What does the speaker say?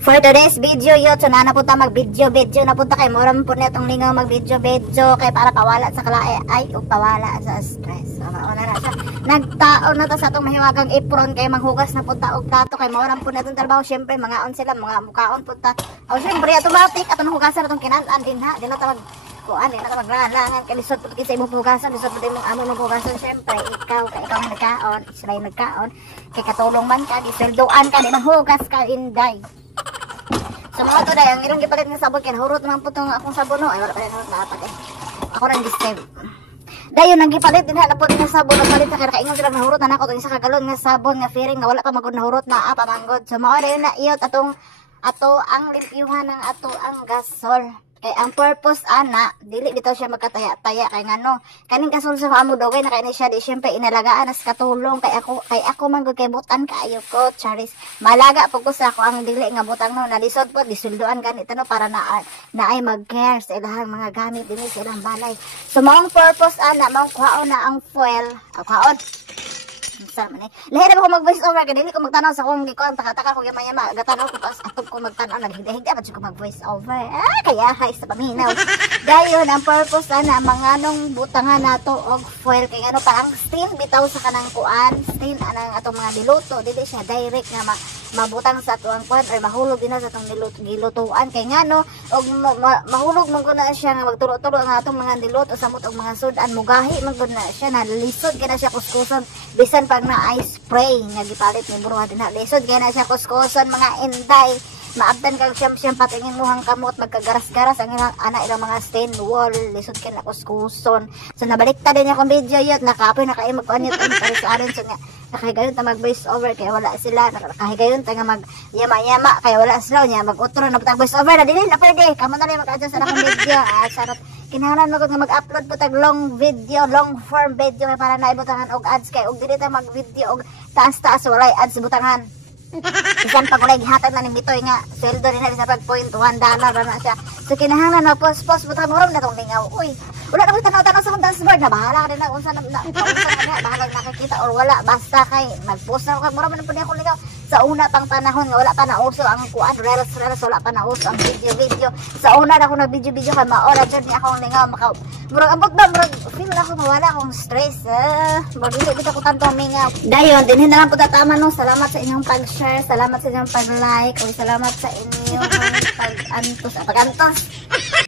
For today's video yun, so na punta mag-video na punta kay Moram po netong lingaw mag-video kay para pawala sa kalae ay o pawala sa stress. So mauna na siya. Nagtaon na ta sa atong mahiwagang apron kay manghugas na punta og plato kay Moram po netong trabaho. Syempre mangaon sila, mga mukaon punta. O syempre automatic atong hugasan atong kinaan din ha. Di na ta kuan din na maglalangan kay lisod pud sa imong hugasan, lisod pud imong amo maghugasan. Syempre ikaw nagkaon, sila nagkaon kay katulong man ka, giseldoan ka, di manghugas ka inday. So mga to dahil, ang irong gipalit ng sabon kaya nahurot naman po itong akong sabon ay wala pa rin nahurot na apat ako nang disave dahil nang gipalit din na po din ng sabon nagpalit na kaya kaingon silang nahurot na ako itong isa kagalon nga sabon nga fearing nga wala pa magod nahurot na pamanggod. So mga dahil na iyot ato ang limpyuhan ng ato ang gasol kay ang purpose ana dili bitaw siya magkataya-taya kay ngano kaning gasol sa amo daw kay nakaini siya di syempre inalagaan as katulong kay ako man gud kay butan kaayo ko Charis malaga pug ko sa ako ang dili nga butang no nalisod po disulduan ganito no para naay mag-care sa ilang mga gamit dinhi sa ilang balay. So maong purpose ana maong kuhaon na ang foil kuhaon sama ni lahi na ko mag voice over kay dili ko magtanaw sa kung gikuan taka-taka ko yama-yama gatanaw ko pas atog ko magtanaw naghiga-higa pa ko mag voice over kaya hay sa paminaw dayon ang purpose ana manganong butangan nato og foil kay ano parang stain bitaw sa kanang kuan stain anang atong mga diluto dili siya direct nga mabutang sa atong kuan or mahulog din sa atong gilutuan kay ngano og mahulog man ko na siya nga magturo-turo ang atong mga diluto samot og mga sudan mugahi man gud na siya nalisod kay na siya kuskuson bisan pag na ice spray nga gipalit ni buruha din na lisod kay na siya kuskuson mga inday maabdan kag siyam patingin mo hang kamot magkagaras-garas ang ilang mga stain wall lisod kay na kuskuson. So nabaliktad din akong video yun nakapoy nakaay magkuanyot ang karis-aron so nga nakahigayon ta mag voice over kaya wala sila nakahigayon ta nga mag yama-yama kaya wala sila nya mag-utro na butang voice over na dili na pwede kamo na rin mag-adjust sa akong video sarot kinahanglan mo nga mag-upload po tag long form video kay para naibutangan og ads kay og dili ta mag-video og taas-taas walay ads butangan. Bisan pag walay gihatag na ni Mitoy nga sweldo rin na bisan pag $1 na siya. So kinahanglan na post butang moram na tong lingaw. Uy, wala na ko tanaw-tanaw sa dashboard na bahala ka din na unsa na bahala nakakita or wala basta kay mag-post na kag moram na pud ako lingaw. Sa una pang panahon nga wala pa nauso ang kuan reels wala pa nauso ang video sa una na ako nag video kay maora jud ni akong lingaw murag ambot ba murag feel na ako mawala akong stress murag dili bitaw ko tanto mingaw dayon dinhi na lang pud tama no salamat sa inyong pag-share salamat sa inyong pag-like ug salamat sa inyong pag-antos